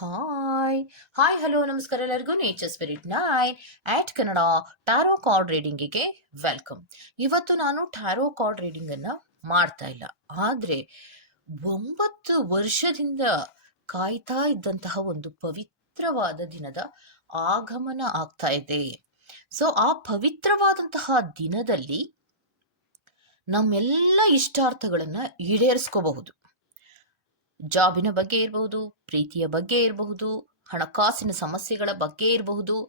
Hi hi hello ನಮಸ್ಕಾರ ಎಲ್ಲರಿಗೂ. Nature spirit nine eight Kannada tarot card ರೀಡಿಂಗಿಗೆ welcome ಇವತ್ತು ನಾನು ಟ್ಯಾರೋ ಕಾರ್ಡ್ ರೀಡಿಂಗ್ ಅನ್ನ ಮಾಡ್ತಾ ಇಲ್ಲ. ಆದ್ರೆ ಒಂಬತ್ತು ವರ್ಷದಿಂದ ಕಾಯ್ತಾ ಇದ್ದಂತಹ ಒಂದು ಪವಿತ್ರವಾದ ದಿನದ ಆಗಮನ ಆಗ್ತಾ ಇದೆ. ಸೊ ಆ ಪವಿತ್ರವಾದಂತಹ ದಿನದಲ್ಲಿ ನಮ್ಮೆಲ್ಲ ಇಷ್ಟಾರ್ಥಗಳನ್ನ ಈಡೇರಿಸ್ಕೋಬಹುದು. ಜಾಬಿನ ಬಗ್ಗೆ ಇರಬಹುದು, ಪ್ರೀತಿಯ ಬಗ್ಗೆ ಇರಬಹುದು, ಹಣಕಾಸಿನ ಸಮಸ್ಯೆಗಳ ಬಗ್ಗೆ ಇರಬಹುದು,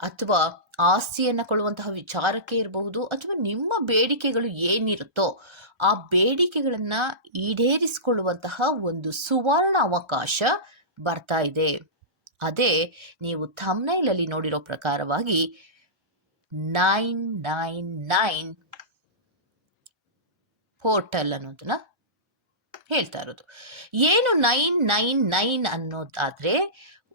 ಅಥವಾ ಆಸ್ತಿಯನ್ನು ಕೊಳ್ಳುವಂತಹ ವಿಚಾರಕ್ಕೆ ಇರಬಹುದು, ಅಥವಾ ನಿಮ್ಮ ಬೇಡಿಕೆಗಳು ಏನಿರುತ್ತೋ ಆ ಬೇಡಿಕೆಗಳನ್ನ ಈಡೇರಿಸಿಕೊಳ್ಳುವಂತಹ ಒಂದು ಸುವರ್ಣ ಅವಕಾಶ ಬರ್ತಾ ಇದೆ. ಅದೇ ನೀವು ಥಮ್ನೈಲಲ್ಲಿ ನೋಡಿರೋ ಪ್ರಕಾರವಾಗಿ ನೈನ್ ನೈನ್ ನೈನ್ ಪೋರ್ಟಲ್ ಅನ್ನೋದನ್ನ ಹೇಳ್ತಾ ಇರೋದು. ಏನು ನೈನ್ ನೈನ್ ನೈನ್ ಅನ್ನೋದಾದ್ರೆ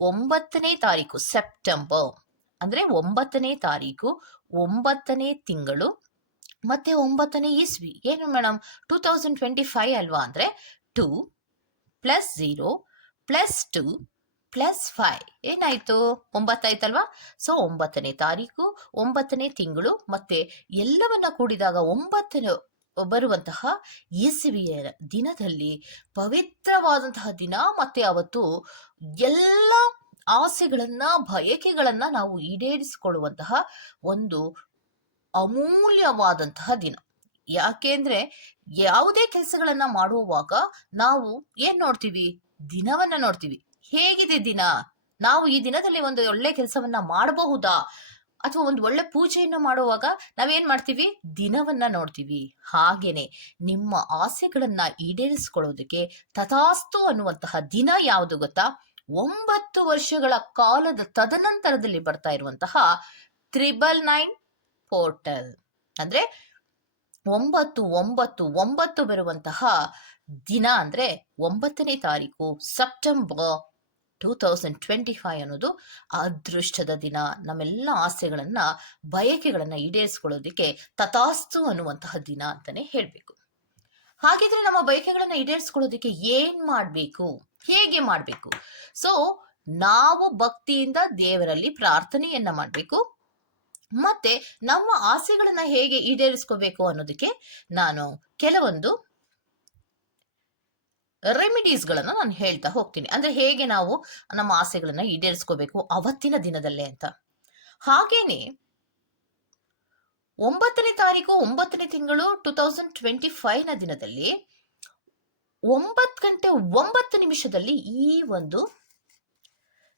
ಒಂಬತ್ತನೇ ತಾರೀಕು, ಸೆಪ್ಟೆಂಬರ್. ಅಂದ್ರೆ ಒಂಬತ್ತನೇ ತಾರೀಕು, ಒಂಬತ್ತನೇ ತಿಂಗಳು, ಮತ್ತೆ ಒಂಬತ್ತನೇ ಇಸ್ವಿ. ಏನು madam two thousand twenty five ಅಲ್ವಾ? ಅಂದ್ರೆ two plus zero plus two plus five. ಏನಾಯ್ತು? ಒಂಬತ್ತಾಯ್ತಲ್ವಾ? ಸೊ, ಒಂಬತ್ತನೇ ತಾರೀಕು, ಒಂಬತ್ತನೇ ತಿಂಗಳು, ಮತ್ತೆ ಎಲ್ಲವನ್ನ ಕೂಡಿದಾಗ ಒಂಬತ್ತನೇ ಬರುವಂತಹ ಇಸುವಿಯ ದಿನದಲ್ಲಿ ಪವಿತ್ರವಾದಂತಹ ದಿನ ಮತ್ತೆ ಅವತ್ತು ಎಲ್ಲ ಆಸೆಗಳನ್ನ, ಬಯಕೆಗಳನ್ನ ನಾವು ಈಡೇರಿಸಿಕೊಳ್ಳುವಂತಹ ಒಂದು ಅಮೂಲ್ಯವಾದಂತಹ ದಿನ. ಯಾಕೆಂದ್ರೆ ಯಾವುದೇ ಕೆಲಸಗಳನ್ನ ಮಾಡುವಾಗ ನಾವು ಏನ್ ನೋಡ್ತೀವಿ? ದಿನವನ್ನ ನೋಡ್ತೀವಿ. ಹೇಗಿದೆ ದಿನ? ನಾವು ಈ ದಿನದಲ್ಲಿ ಒಂದು ಒಳ್ಳೆ ಕೆಲಸವನ್ನ ಮಾಡಬಹುದಾ? ಅಥವಾ ಒಂದು ಒಳ್ಳೆ ಪೂಜೆಯನ್ನು ಮಾಡುವಾಗ ನಾವೇನ್ ಮಾಡ್ತೀವಿ? ದಿನವನ್ನ ನೋಡ್ತೀವಿ. ಹಾಗೇನೆ ನಿಮ್ಮ ಆಸೆಗಳನ್ನ ಈಡೇರಿಸಿಕೊಳ್ಳೋದಕ್ಕೆ ತಥಾಸ್ತು ಅನ್ನುವಂತಹ ದಿನ ಯಾವುದು ಗೊತ್ತಾ? ಒಂಬತ್ತು ವರ್ಷಗಳ ಕಾಲದ ತದನಂತರದಲ್ಲಿ ಬರ್ತಾ ಇರುವಂತಹ ತ್ರಿಬಲ್ ನೈನ್ ಪೋರ್ಟಲ್. ಅಂದ್ರೆ ಒಂಬತ್ತು ಒಂಬತ್ತು ಒಂಬತ್ತು ಬರುವಂತಹ ದಿನ ಅಂದ್ರೆ ಒಂಬತ್ತನೇ ತಾರೀಕು September two thousand twenty five ಅನ್ನೋದು ಅದೃಷ್ಟದ ದಿನ. ನಮ್ಮೆಲ್ಲ ಆಸೆಗಳನ್ನ, ಬಯಕೆಗಳನ್ನ ಈಡೇರಿಸ್ಕೊಳ್ಳೋದಕ್ಕೆ ತಥಾಸ್ತು ಅನ್ನುವಂತಹ ದಿನ ಅಂತಾನೆ ಹೇಳ್ಬೇಕು. ಹಾಗಿದ್ರೆ ನಮ್ಮ ಬಯಕೆಗಳನ್ನ ಈಡೇರಿಸ್ಕೊಳ್ಳೋದಕ್ಕೆ ಏನ್ ಮಾಡ್ಬೇಕು? ಹೇಗೆ ಮಾಡ್ಬೇಕು? ಸೊ ನಾವು ಭಕ್ತಿಯಿಂದ ದೇವರಲ್ಲಿ ಪ್ರಾರ್ಥನೆಯನ್ನ ಮಾಡ್ಬೇಕು. ಮತ್ತೆ ನಮ್ಮ ಆಸೆಗಳನ್ನ ಹೇಗೆ ಈಡೇರಿಸ್ಕೋಬೇಕು ಅನ್ನೋದಕ್ಕೆ ನಾನು ಕೆಲವೊಂದು ರೆಮಿಡೀಸ್ಗಳನ್ನ ನಾನು ಹೇಳ್ತಾ ಹೋಗ್ತೀನಿ. ಅಂದ್ರೆ ಹೇಗೆ ನಾವು ನಮ್ಮ ಆಸೆಗಳನ್ನ ಈಡೇರಿಸ್ಕೋಬೇಕು ಅವತ್ತಿನ ದಿನದಲ್ಲೇ ಅಂತ. ಹಾಗೇನೆ ಒಂಬತ್ತನೇ ತಾರೀಕು, ಒಂಬತ್ತನೇ ತಿಂಗಳು ಟೂ ತೌಸಂಡ್ ಟ್ವೆಂಟಿ ಫೈವ್ನ ದಿನದಲ್ಲಿ ಒಂಬತ್ತು ಗಂಟೆ ಒಂಬತ್ತು ನಿಮಿಷದಲ್ಲಿ ಈ ಒಂದು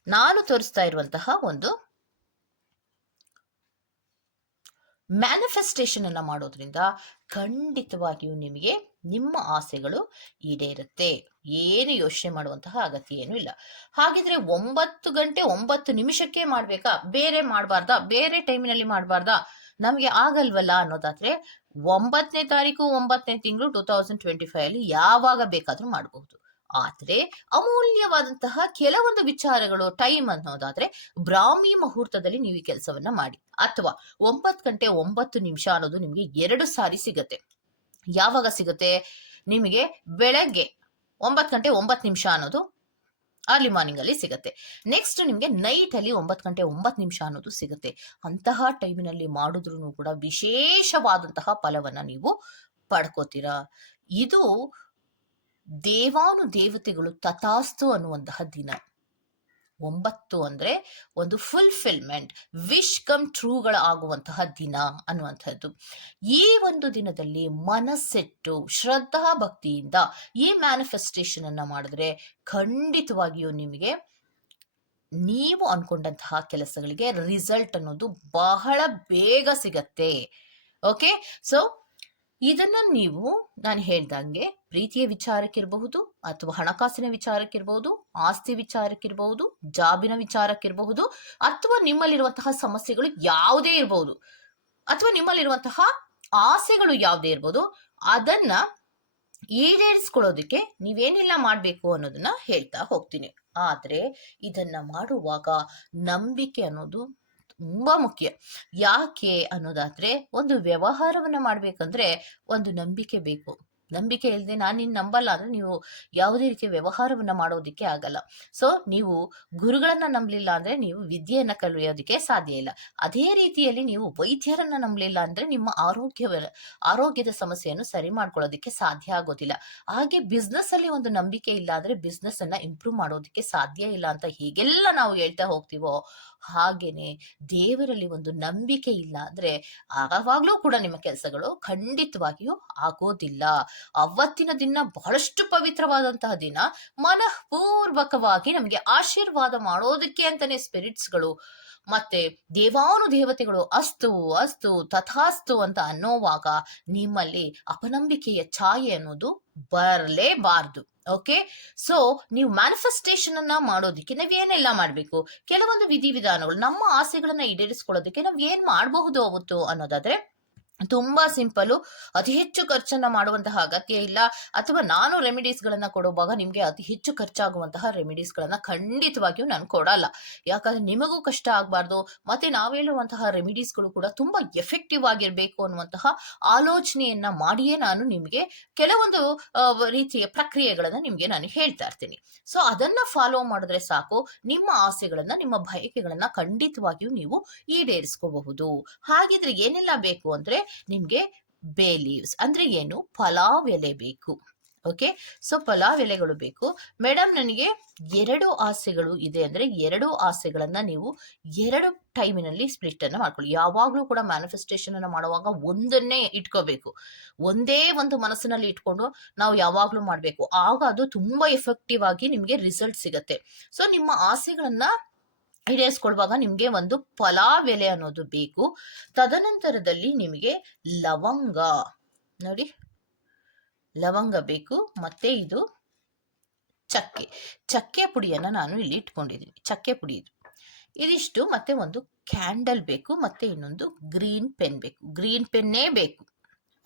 ನಾನು ತೋರಿಸ್ತಾ ಇರುವಂತಹ ಒಂದು ಮ್ಯಾನಿಫೆಸ್ಟೇಷನ್ ಅನ್ನ ಮಾಡೋದ್ರಿಂದ ಖಂಡಿತವಾಗಿಯೂ ನಿಮಗೆ ನಿಮ್ಮ ಆಸೆಗಳು ಈಡೇರುತ್ತೆ. ಏನು ಯೋಚನೆ ಮಾಡುವಂತಹ ಅಗತ್ಯ ಏನೂ ಇಲ್ಲ. ಹಾಗಿದ್ರೆ ಒಂಬತ್ತು ಗಂಟೆ ಒಂಬತ್ತು ನಿಮಿಷಕ್ಕೆ ಮಾಡ್ಬೇಕಾ? ಬೇರೆ ಮಾಡಬಾರ್ದಾ? ಬೇರೆ ಟೈಮಿನಲ್ಲಿ ಮಾಡಬಾರ್ದಾ? ನಮಗೆ ಆಗಲ್ವಲ್ಲ ಅನ್ನೋದಾದ್ರೆ ಒಂಬತ್ತನೇ ತಾರೀಕು, ಒಂಬತ್ತನೇ ತಿಂಗಳು ಟೂ ತೌಸಂಡ್ ಟ್ವೆಂಟಿ ಫೈವ್ ಅಲ್ಲಿ ಯಾವಾಗ ಬೇಕಾದರೂ ಮಾಡಬಹುದು. ಆದ್ರೆ ಅಮೂಲ್ಯವಾದಂತಹ ಕೆಲವೊಂದು ವಿಚಾರಗಳು ಟೈಮ್ ಅನ್ನೋದಾದ್ರೆ ಬ್ರಾಹ್ಮಿ ಮುಹೂರ್ತದಲ್ಲಿ ನೀವು ಈ ಕೆಲಸವನ್ನ ಮಾಡಿ. ಅಥವಾ ಒಂಬತ್ತು ಗಂಟೆ ಒಂಬತ್ತು ನಿಮಿಷ ಅನ್ನೋದು ನಿಮಗೆ ಎರಡು ಸಾರಿ ಸಿಗತ್ತೆ. ಯಾವಾಗ ಸಿಗುತ್ತೆ? ನಿಮಗೆ ಬೆಳಗ್ಗೆ ಒಂಬತ್ತು ಗಂಟೆ ಒಂಬತ್ತು ನಿಮಿಷ ಅನ್ನೋದು ಅರ್ಲಿ ಮಾರ್ನಿಂಗ್ ಅಲ್ಲಿ ಸಿಗುತ್ತೆ. ನೆಕ್ಸ್ಟ್ ನಿಮಗೆ ನೈಟ್ ಅಲ್ಲಿ ಒಂಬತ್ತು ಗಂಟೆ ಒಂಬತ್ತು ನಿಮಿಷ ಅನ್ನೋದು ಸಿಗುತ್ತೆ. ಅಂತಹ ಟೈಮಿನಲ್ಲಿ ಮಾಡಿದ್ರು ಕೂಡ ವಿಶೇಷವಾದಂತಹ ಫಲವನ್ನ ನೀವು ಪಡ್ಕೋತೀರಾ. ಇದು ದೇವಾನು ದೇವತೆಗಳು ತಥಾಸ್ತು ಅನ್ನುವಂತಹ ದಿನ. ಒಂಬತ್ತು ಅಂದ್ರೆ ಒಂದು ಫುಲ್ಫಿಲ್ಮೆಂಟ್ ವಿಶ್ ಕಮ್ ಟ್ರೂಗಳ ಆಗುವಂತಹ ದಿನ ಅನ್ನುವಂಥದ್ದು. ಈ ಒಂದು ದಿನದಲ್ಲಿ ಮನಸ್ಸಿಟ್ಟು, ಶ್ರದ್ಧಾ ಭಕ್ತಿಯಿಂದ ಈ ಮ್ಯಾನಿಫೆಸ್ಟೇಷನ್ ಅನ್ನ ಮಾಡಿದ್ರೆ ಖಂಡಿತವಾಗಿಯೂ ನಿಮಗೆ ನೀವು ಅನ್ಕೊಂಡಂತಹ ಕೆಲಸಗಳಿಗೆ ರಿಸಲ್ಟ್ ಅನ್ನೋದು ಬಹಳ ಬೇಗ ಸಿಗತ್ತೆ. ಓಕೆ ಸೊ ಇದನ್ನ ನೀವು, ನಾನು ಹೇಳ್ದಂಗೆ ಪ್ರೀತಿಯ ವಿಚಾರಕ್ಕಿರಬಹುದು ಅಥವಾ ಹಣಕಾಸಿನ ವಿಚಾರಕ್ಕಿರಬಹುದು, ಆಸ್ತಿ ವಿಚಾರಕ್ಕಿರಬಹುದು, ಜಾಬಿನ ವಿಚಾರಕ್ಕಿರಬಹುದು ಅಥವಾ ನಿಮ್ಮಲ್ಲಿರುವಂತಹ ಸಮಸ್ಯೆಗಳು ಯಾವುದೇ ಇರಬಹುದು ಅಥವಾ ನಿಮ್ಮಲ್ಲಿರುವಂತಹ ಆಸೆಗಳು ಯಾವುದೇ ಇರ್ಬೋದು, ಅದನ್ನ ಈಡೇರಿಸ್ಕೊಳ್ಳೋದಕ್ಕೆ ನೀವೇನೆಲ್ಲ ಮಾಡಬೇಕು ಅನ್ನೋದನ್ನ ಹೇಳ್ತಾ ಹೋಗ್ತೀನಿ. ಆದರೆ ಇದನ್ನ ಮಾಡುವಾಗ ನಂಬಿಕೆ ಅನ್ನೋದು ತುಂಬಾ ಮುಖ್ಯ. ಯಾಕೆ ಅನ್ನೋದಾದ್ರೆ ಒಂದು ವ್ಯವಹಾರವನ್ನ ಮಾಡ್ಬೇಕಂದ್ರೆ ಒಂದು ನಂಬಿಕೆ ಬೇಕು. ನಂಬಿಕೆ ಇಲ್ಲದೆ ನಾನು ನಿನ್ನ ನಂಬಲ್ಲ ಅಂದ್ರೆ ನೀವು ಯಾವುದೇ ರೀತಿಯ ವ್ಯವಹಾರವನ್ನ ಮಾಡೋದಕ್ಕೆ ಆಗಲ್ಲ. ಸೊ ನೀವು ಗುರುಗಳನ್ನ ನಂಬಲಿಲ್ಲ ಅಂದ್ರೆ ನೀವು ವಿದ್ಯೆಯನ್ನ ಕಲಿಯೋದಕ್ಕೆ ಸಾಧ್ಯ ಇಲ್ಲ. ಅದೇ ರೀತಿಯಲ್ಲಿ ನೀವು ವೈದ್ಯರನ್ನ ನಂಬಲಿಲ್ಲ ಅಂದ್ರೆ ನಿಮ್ಮ ಆರೋಗ್ಯ ಆರೋಗ್ಯದ ಸಮಸ್ಯೆಯನ್ನು ಸರಿ ಮಾಡ್ಕೊಳ್ಳೋದಕ್ಕೆ ಸಾಧ್ಯ ಆಗೋದಿಲ್ಲ. ಹಾಗೆ ಬಿಸ್ನೆಸ್ ಅಲ್ಲಿ ಒಂದು ನಂಬಿಕೆ ಇಲ್ಲ ಅಂದ್ರೆ ಬಿಸ್ನೆಸ್ ಅನ್ನ ಇಂಪ್ರೂವ್ ಮಾಡೋದಕ್ಕೆ ಸಾಧ್ಯ ಇಲ್ಲ ಅಂತ ಹೀಗೆಲ್ಲ ನಾವು ಹೇಳ್ತಾ ಹೋಗ್ತೀವೋ ಹಾಗೇನೆ ದೇವರಲ್ಲಿ ಒಂದು ನಂಬಿಕೆ ಇಲ್ಲ ಅಂದ್ರೆ ಆಗವಾಗ್ಲೂ ಕೂಡ ನಿಮ್ಮ ಕೆಲಸಗಳು ಖಂಡಿತವಾಗಿಯೂ ಆಗೋದಿಲ್ಲ. ಅವತ್ತಿನ ದಿನ ಬಹಳಷ್ಟು ಪವಿತ್ರವಾದಂತಹ ದಿನ ಮನಃಪೂರ್ವಕವಾಗಿ ನಮಗೆ ಆಶೀರ್ವಾದ ಮಾಡೋದಕ್ಕೆ ಅಂತಾನೆ ಸ್ಪಿರಿಟ್ಸ್ಗಳು, ಮತ್ತೆ ದೇವಾನು ದೇವತೆಗಳು ಅಸ್ತು ಅಸ್ತು, ತಥಾಸ್ತು ಅಂತ ಅನ್ನೋವಾಗ ನಿಮ್ಮಲ್ಲಿ ಅಪನಂಬಿಕೆಯ ಛಾಯೆ ಅನ್ನೋದು ಬರಲೇಬಾರ್ದು. ಓಕೆ ಸೊ ನೀವು ಮ್ಯಾನಿಫೆಸ್ಟೇಷನ್ ಅನ್ನ ಮಾಡೋದಕ್ಕೆ ನಾವು ಏನೆಲ್ಲ ಮಾಡಬೇಕು? ಕೆಲವೊಂದು ವಿಧಿವಿಧಾನಗಳು ನಮ್ಮ ಆಸೆಗಳನ್ನ ಈಡೇರಿಸ್ಕೊಳ್ಳೋದಕ್ಕೆ ನಾವು ಏನ್ ಮಾಡಬಹುದು ಅವತ್ತು ಅನ್ನೋದಾದ್ರೆ ತುಂಬಾ ಸಿಂಪಲ್, ಅತಿ ಹೆಚ್ಚು ಖರ್ಚನ್ನ ಮಾಡುವಂತಹ ಅಗತ್ಯ ಇಲ್ಲ. ಅಥವಾ ನಾನು ರೆಮಿಡೀಸ್ ಗಳನ್ನ ಕೊಡುವಾಗ ನಿಮ್ಗೆ ಅತಿ ಹೆಚ್ಚು ಖರ್ಚಾಗುವಂತಹ ರೆಮಿಡೀಸ್ ಗಳನ್ನ ಖಂಡಿತವಾಗಿಯೂ ನಾನು ಕೊಡಲ್ಲ. ಯಾಕಂದ್ರೆ ನಿಮಗೂ ಕಷ್ಟ ಆಗಬಾರ್ದು. ಮತ್ತೆ ನಾವೇಳುವಂತಹ ರೆಮಿಡೀಸ್ಗಳು ರೆಮಿಡೀಸ್ಗಳು ಕೂಡ ತುಂಬಾ ಎಫೆಕ್ಟಿವ್ ಆಗಿರ್ಬೇಕು ಅನ್ನುವಂತಹ ಆಲೋಚನೆಯನ್ನ ಮಾಡಿಯೇ ನಾನು ನಿಮ್ಗೆ ಕೆಲವೊಂದು ರೀತಿಯ ಪ್ರಕ್ರಿಯೆಗಳನ್ನ ನಿಮ್ಗೆ ನಾನು ಹೇಳ್ತಾ ಇರ್ತೀನಿ. ಸೊ ಅದನ್ನ ಫಾಲೋ ಮಾಡಿದ್ರೆ ಸಾಕು. ನಿಮ್ಮ ಆಸೆಗಳನ್ನ, ನಿಮ್ಮ ಬಯಕೆಗಳನ್ನ ಖಂಡಿತವಾಗಿಯೂ ನೀವು ಈಡೇರಿಸ್ಕೋಬಹುದು. ಹಾಗಿದ್ರೆ ಏನೆಲ್ಲ ಬೇಕು ಅಂದ್ರೆ ನಿಮ್ಗೆ ಬೇ ಲೀವ್ಸ್ ಅಂದ್ರೆ ಏನು? ಪಲಾವ್ ಎಲೆ ಬೇಕು. ಓಕೆ ಸೊ ಪಲಾವ್ ಎಲೆಗಳು ಬೇಕು. ಮೇಡಮ್ ನನಗೆ ಎರಡು ಆಸೆಗಳು ಇದೆ ಅಂದ್ರೆ ಎರಡು ಆಸೆಗಳನ್ನ ನೀವು ಎರಡು ಟೈಮಿನಲ್ಲಿ ಸ್ಪ್ಲಿಟ್ ಅನ್ನ ಮಾಡ್ಕೊಳ್ಳಿ. ಯಾವಾಗಲೂ ಕೂಡ ಮ್ಯಾನಿಫೆಸ್ಟೇಷನ್ ಅನ್ನ ಮಾಡುವಾಗ ಒಂದನ್ನೇ ಇಟ್ಕೋಬೇಕು. ಒಂದೇ ಒಂದು ಮನಸ್ಸಿನಲ್ಲಿ ಇಟ್ಕೊಂಡು ನಾವು ಯಾವಾಗಲೂ ಮಾಡ್ಬೇಕು. ಆಗ ಅದು ತುಂಬಾ ಎಫೆಕ್ಟಿವ್ ಆಗಿ ನಿಮ್ಗೆ ರಿಸಲ್ಟ್ ಸಿಗತ್ತೆ. ಸೊ ನಿಮ್ಮ ಆಸೆಗಳನ್ನ ಈಡೇರಿಸ್ಕೊಳ್ವಾಗ ನಿಮಗೆ ಒಂದು ಪಲಾವ್ ಎಲೆ ಅನ್ನೋದು ಬೇಕು. ತದನಂತರದಲ್ಲಿ ನಿಮಗೆ ಲವಂಗ. ನೋಡಿ. ಲವಂಗ ಬೇಕು, ಮತ್ತೆ ಇದು ಚಕ್ಕೆ. ಚಕ್ಕೆ ಪುಡಿಯನ್ನ ನಾನು ಇಲ್ಲಿ ಇಟ್ಕೊಂಡಿದ್ದೀನಿ. ಚಕ್ಕೆ ಪುಡಿ ಇದು. ಇದಿಷ್ಟು, ಮತ್ತೆ ಒಂದು ಕ್ಯಾಂಡಲ್ ಬೇಕು, ಮತ್ತೆ ಇನ್ನೊಂದು ಗ್ರೀನ್ ಪೆನ್ ಬೇಕು. ಗ್ರೀನ್ ಪೆನ್ನೇ ಬೇಕು.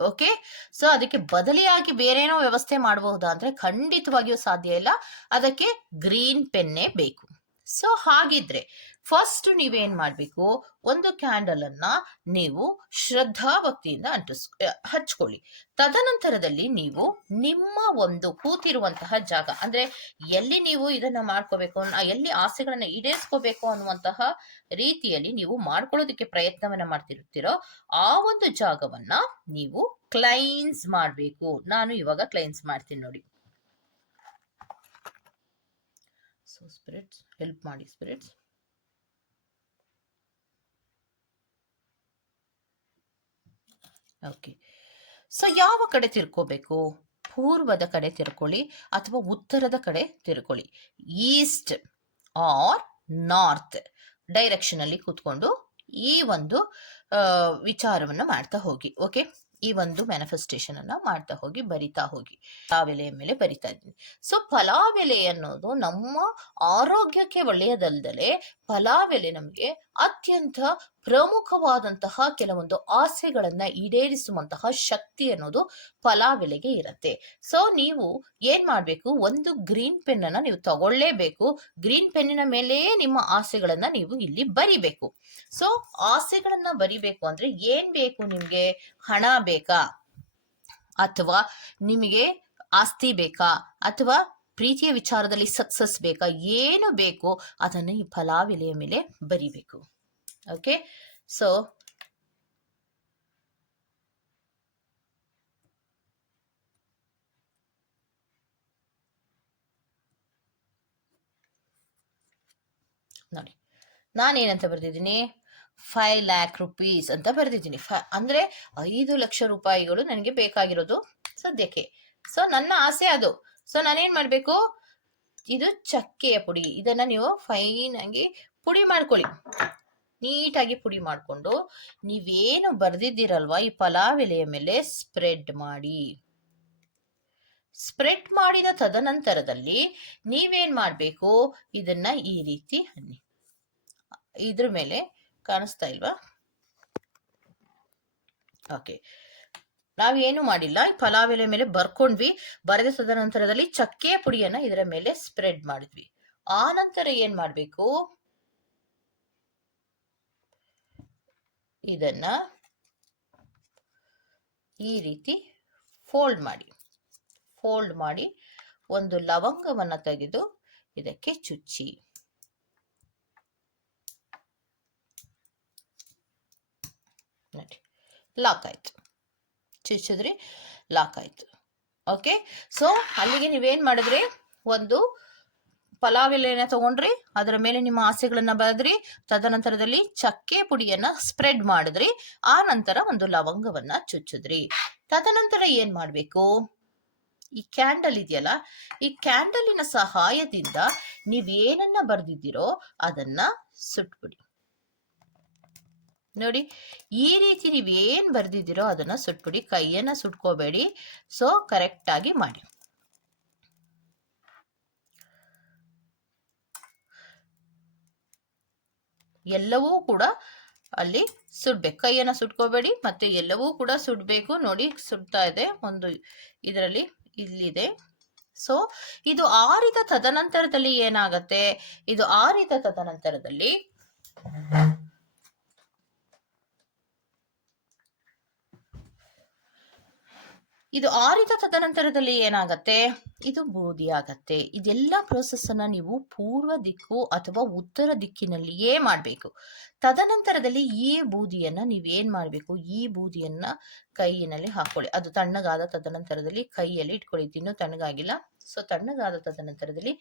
ಓಕೆ? ಸೊ, ಅದಕ್ಕೆ ಬದಲಿಯಾಗಿ ಬೇರೇನೋ ವ್ಯವಸ್ಥೆ ಮಾಡಬಹುದಾ ಅಂದ್ರೆ ಖಂಡಿತವಾಗಿಯೂ ಸಾಧ್ಯ ಇಲ್ಲ. ಅದಕ್ಕೆ ಗ್ರೀನ್ ಪೆನ್ನೇ ಬೇಕು. ಸೊ ಹಾಗಿದ್ರೆ ಫಸ್ಟ್ ನೀವೇನ್ ಮಾಡ್ಬೇಕು? ಒಂದು ಕ್ಯಾಂಡಲ್ ಅನ್ನ ನೀವು ಶ್ರದ್ಧಾ ಭಕ್ತಿಯಿಂದ ಅಂಟಿಸ್ ಹಚ್ಕೊಳ್ಳಿ. ತದನಂತರದಲ್ಲಿ ನೀವು ನಿಮ್ಮ ಒಂದು ಕೂತಿರುವಂತಹ ಜಾಗ, ಅಂದ್ರೆ ಎಲ್ಲಿ ನೀವು ಇದನ್ನ ಮಾಡ್ಕೋಬೇಕು ಎಲ್ಲಿ ಆಸೆಗಳನ್ನ ಈಡೇರಿಸ್ಕೋಬೇಕು ಅನ್ನುವಂತಹ ರೀತಿಯಲ್ಲಿ ನೀವು ಮಾಡ್ಕೊಳ್ಳೋದಕ್ಕೆ ಪ್ರಯತ್ನವನ್ನ ಮಾಡ್ತಿರ್ತೀರೋ ಆ ಒಂದು ಜಾಗವನ್ನ ನೀವು ಕ್ಲೈನ್ಸ್ ಮಾಡಬೇಕು. ನಾನು ಇವಾಗ ಕ್ಲೈನ್ಸ್ ಮಾಡ್ತೀನಿ ನೋಡಿ. ಸೊ ಸ್ಪಿರಿಟ್ಸ್ ಹೆಲ್ಪ್ ಮಾಡಿ ಸ್ಪಿರಿಟ್ಸ್ ಓಕೆ ಸೊ ಯಾವ ಕಡೆ ತಿರ್ಕೋಬೇಕು? ಪೂರ್ವದ ಕಡೆ ತಿರ್ಕೊಳ್ಳಿ ಅಥವಾ ಉತ್ತರದ ಕಡೆ ತಿರ್ಕೊಳ್ಳಿ? ಈಸ್ಟ್ ಆರ್ ನಾರ್ತ್ ಡೈರೆಕ್ಷನ್ ಅಲ್ಲಿ ಕೂತ್ಕೊಂಡು ಈ ಒಂದು ವಿಚಾರವನ್ನು ವಿಚಾರವನ್ನ ಮಾಡ್ತಾ ಹೋಗಿ. ಓಕೆ ಈ ಒಂದು ಮ್ಯಾನಿಫೆಸ್ಟೇಷನ್ ಅನ್ನ ಮಾಡ್ತಾ ಹೋಗಿ, ಬರಿತಾ ಹೋಗಿ. ಪಲಾವೆಲೆಯ ಮೇಲೆ ಬರಿತಾ ಇದ್ದೀನಿ. ಸೊ ಪಲಾವೆಲೆ ಅನ್ನೋದು ನಮ್ಮ ಆರೋಗ್ಯಕ್ಕೆ ಒಳ್ಳೆಯದಲ್ದಲೆ ಪಲಾವೆಲೆ ನಮಗೆ ಅತ್ಯಂತ ಪ್ರಮುಖವಾದಂತಹ ಕೆಲವೊಂದು ಆಸೆಗಳನ್ನ ಈಡೇರಿಸುವಂತಹ ಶಕ್ತಿ ಅನ್ನೋದು ಫಲಾವೆಲೆಗೆ ಇರತ್ತೆ. ಸೊ ನೀವು ಏನ್ ಮಾಡಬೇಕು? ಒಂದು ಗ್ರೀನ್ ಪೆನ್ ಅನ್ನ ನೀವು ತಗೊಳ್ಳೇಬೇಕು. ಗ್ರೀನ್ ಪೆನ್ನಿನ ಮೇಲೆಯೇ ನಿಮ್ಮ ಆಸೆಗಳನ್ನ ನೀವು ಇಲ್ಲಿ ಬರಿಬೇಕು. ಸೊ ಆಸೆಗಳನ್ನ ಬರಿಬೇಕು ಅಂದ್ರೆ ಏನ್ ಬೇಕು ನಿಮ್ಗೆ? ಹಣ ಬೇಕಾ? ಅಥವಾ ನಿಮಗೆ ಆಸ್ತಿ ಬೇಕಾ? ಅಥವಾ ಪ್ರೀತಿಯ ವಿಚಾರದಲ್ಲಿ ಸಕ್ಸಸ್ ಬೇಕಾ? ಏನು ಬೇಕು? ಅದನ್ನು ಈ ಫಲಾವೆಲೆಯ ಮೇಲೆ ಬರಿಬೇಕು. ಓಕೆ so ನೋಡಿ, ನಾನೇನಂತ ಬರ್ದಿದ್ದೀನಿ? ಫೈವ್ ಲ್ಯಾಕ್ ರುಪೀಸ್ ಅಂತ ಬರೆದಿದ್ದೀನಿ. ಫ ಅಂದ್ರೆ ಐದು ಲಕ್ಷ ರೂಪಾಯಿಗಳು ನನಗೆ ಬೇಕಾಗಿರೋದು ಸದ್ಯಕ್ಕೆ. ಸೊ ನನ್ನ ಆಸೆ ಅದು. ಸೊ ನಾನೇನ್ ಮಾಡ್ಬೇಕು? ಇದು ಚಕ್ಕೆಯ ಪುಡಿ. ಇದನ್ನ ನೀವು ಫೈನ್ ಆಗಿ ಪುಡಿ ಮಾಡ್ಕೊಳ್ಳಿ. ನೀಟಾಗಿ ಪುಡಿ ಮಾಡಿಕೊಂಡು ನೀವೇನು ಬರೆದಿದ್ದೀರಲ್ವ ಈ ಪಲಾವ್ ಎಲೆಯ ಮೇಲೆ ಸ್ಪ್ರೆಡ್ ಮಾಡಿ. ಸ್ಪ್ರೆಡ್ ಮಾಡಿದ ತದನಂತರದಲ್ಲಿ ನೀವೇನು ಮಾಡಬೇಕು? ಇದನ್ನ ಈ ರೀತಿ ಹನ್ನಿ ಇದ್ರ ಮೇಲೆ ಕಾಣಿಸ್ತಾ ಇಲ್ವಾ? ಓಕೆ. ನಾವೇನು ಮಾಡಿಲ್ಲ, ಈ ಪಲಾವ್ ಎಲೆ ಮೇಲೆ ಬರ್ಕೊಂಡ್ವಿ. ಬರೆದ ತದನಂತರದಲ್ಲಿ ಚಕ್ಕೆ ಪುಡಿಯನ್ನ ಇದರ ಮೇಲೆ ಸ್ಪ್ರೆಡ್ ಮಾಡಿದ್ವಿ. ಆ ನಂತರ ಏನ್ ಮಾಡ್ಬೇಕು? ಇದನ್ನ ಈ ರೀತಿ ಫೋಲ್ಡ್ ಮಾಡಿ. ಫೋಲ್ಡ್ ಮಾಡಿ ಒಂದು ಲವಂಗವನ್ನ ತೆಗೆದು ಇದಕ್ಕೆ ಚುಚ್ಚಿ. ಲಾಕ್ ಆಯ್ತು. ಚುಚ್ಚಿದ್ರಿ ಲಾಕ್ ಆಯ್ತು. ಓಕೆ ಸೊ ಅಲ್ಲಿಗೆ ನೀವೇನ್ ಮಾಡಿದ್ರಿ? ಒಂದು ಪಲಾವ್ ಎಲೆನ ತಗೊಂಡ್ರಿ, ಅದರ ಮೇಲೆ ನಿಮ್ಮ ಆಸೆಗಳನ್ನ ಬರೆದ್ರಿ, ತದನಂತರದಲ್ಲಿ ಚಕ್ಕೆ ಪುಡಿಯನ್ನ ಸ್ಪ್ರೆಡ್ ಮಾಡಿದ್ರಿ, ಆ ನಂತರ ಒಂದು ಲವಂಗವನ್ನ ಚುಚ್ಚಿದ್ರಿ. ತದನಂತರ ಏನ್ ಮಾಡ್ಬೇಕು? ಈ ಕ್ಯಾಂಡಲ್ ಇದೆಯಲ್ಲ, ಈ ಕ್ಯಾಂಡಲಿನ ಸಹಾಯದಿಂದ ನೀವೇನನ್ನ ಬರ್ದಿದ್ದೀರೋ ಅದನ್ನ ಸುಟ್ಬಿಡಿ. ನೋಡಿ, ಈ ರೀತಿ ನೀವೇನ್ ಬರ್ದಿದ್ದೀರೋ ಅದನ್ನ ಸುಟ್ಬಿಡಿ, ಕೈಯನ್ನ ಸುಟ್ಕೋಬೇಡಿ ಸೊ ಕರೆಕ್ಟ್ ಆಗಿ ಮಾಡಿ. ಎಲ್ಲವೂ ಕೂಡ ಅಲ್ಲಿ ಸುಡ್ಬೇಕು. ಕೈಯನ್ನ ಸುಟ್ಕೋಬೇಡಿ, ಮತ್ತೆ ಎಲ್ಲವೂ ಕೂಡ ಸುಡ್ಬೇಕು. ನೋಡಿ, ಸುಡ್ತಾ ಇದೆ. ಒಂದು ಇದರಲ್ಲಿ ಇಲ್ಲಿದೆ. ಸೊ ಇದು ಆರಿದ ತದನಂತರದಲ್ಲಿ ಏನಾಗತ್ತೆ? ಇದು ಆರಿದ ತದನಂತರದಲ್ಲಿ ಇದು ಆರಿದ ತದನಂತರದಲ್ಲಿ ಏನಾಗತ್ತೆ? ಇದು ಬೂದಿ ಆಗತ್ತೆ ಇದೆಲ್ಲ ಪ್ರೋಸೆಸ್ ಅನ್ನ ನೀವು ಪೂರ್ವ ದಿಕ್ಕು ಅಥವಾ ಉತ್ತರ ದಿಕ್ಕಿನಲ್ಲಿಯೇ ಮಾಡಬೇಕು. ತದನಂತರದಲ್ಲಿ ಈ ಬೂದಿಯನ್ನ ನೀವೇನ್ ಮಾಡಬೇಕು? ಈ ಬೂದಿಯನ್ನ ಕೈಯಲ್ಲಿ ಹಾಕೊಳ್ಳಿ. ಅದು ತಣ್ಣಗಾದ ತದನಂತರದಲ್ಲಿ ಕೈಯಲ್ಲಿ ಇಟ್ಕೊಳ್ಳಿ. ತಿನ್ನು ತಣ್ಣಗಾಗಿಲ್ಲ. ಸೊ ತಣ್ಣಗಾದ ತದನಂತರದಲ್ಲಿ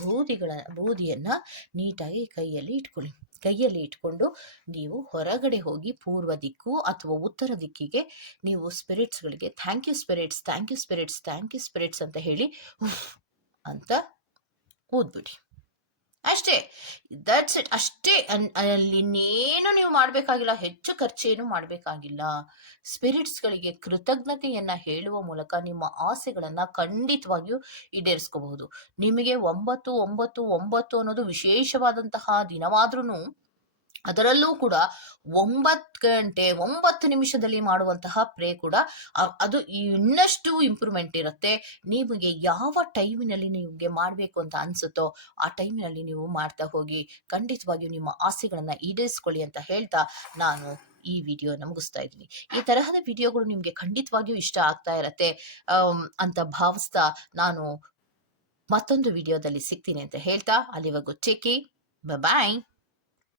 ಬೂದಿಗಳ, ಬೂದಿಯನ್ನ ನೀಟಾಗಿ ಕೈಯಲ್ಲಿ ಇಟ್ಕೊಳ್ಳಿ. ಕೈಯಲ್ಲಿ ಇಟ್ಕೊಂಡು ನೀವು ಹೊರಗಡೆ ಹೋಗಿ ಪೂರ್ವ ದಿಕ್ಕು ಅಥವಾ ಉತ್ತರ ದಿಕ್ಕಿಗೆ ನೀವು ಸ್ಪಿರಿಟ್ಸ್ಗಳಿಗೆ thank you spirits thank you spirits thank you spirits ಅಂತ ಹೇಳಿ ಅಂತ ಊದ್ಬಿಡಿ ಅಷ್ಟೇ. ದಟ್ಸ್ ಇಟ್ ಅಷ್ಟೇ. ಅಲ್ಲಿ ಇನ್ನೇನು ನೀವು ಮಾಡಬೇಕಾಗಿಲ್ಲ. ಹೆಚ್ಚು ಖರ್ಚೇನು ಮಾಡಬೇಕಾಗಿಲ್ಲ. ಸ್ಪಿರಿಟ್ಸ್ಗಳಿಗೆ ಕೃತಜ್ಞತೆಯನ್ನ ಹೇಳುವ ಮೂಲಕ ನಿಮ್ಮ ಆಸೆಗಳನ್ನು ಖಂಡಿತವಾಗಿಯೂ ಈಡೇರಿಸ್ಕೋಬಹುದು. ನಿಮಗೆ ಒಂಬತ್ತು ಒಂಬತ್ತು ಒಂಬತ್ತು ಅನ್ನೋದು ವಿಶೇಷವಾದಂತಹ ದಿನವಾದ್ರೂ ಅದರಲ್ಲೂ ಕೂಡ ಒಂಬತ್ತು ಗಂಟೆ, ಒಂಬತ್ತು ನಿಮಿಷದಲ್ಲಿ ಮಾಡುವಂತಹ ಪ್ರೇ ಕೂಡ ಅದು ಇನ್ನಷ್ಟು ಇಂಪ್ರೂವ್ಮೆಂಟ್ ಇರುತ್ತೆ. ನಿಮಗೆ ಯಾವ ಟೈಮಿನಲ್ಲಿ ನಿಮಗೆ ಮಾಡಬೇಕು ಅಂತ ಅನ್ಸುತ್ತೋ ಆ ಟೈಮಿನಲ್ಲಿ ನೀವು ಮಾಡ್ತಾ ಹೋಗಿ, ಖಂಡಿತವಾಗಿಯೂ ನಿಮ್ಮ ಆಸೆಗಳನ್ನು ಈಡೇರಿಸ್ಕೊಳ್ಳಿ ಅಂತ ಹೇಳ್ತಾ ನಾನು ಈ ವಿಡಿಯೋನ ಮುಗಿಸ್ತಾ ಇದ್ದೀನಿ. ಈ ತರಹದ ವಿಡಿಯೋಗಳು ನಿಮಗೆ ಖಂಡಿತವಾಗಿಯೂ ಇಷ್ಟ ಆಗ್ತಾ ಇರತ್ತೆ ಅಂತ ಭಾವಿಸ್ತಾ ನಾನು ಮತ್ತೊಂದು ವಿಡಿಯೋದಲ್ಲಿ ಸಿಗ್ತೀನಿ ಅಂತ ಹೇಳ್ತಾ, ಅಲ್ಲಿವರೆಗೂ ಚೆಕ್ಕಿ ಬಾಯ್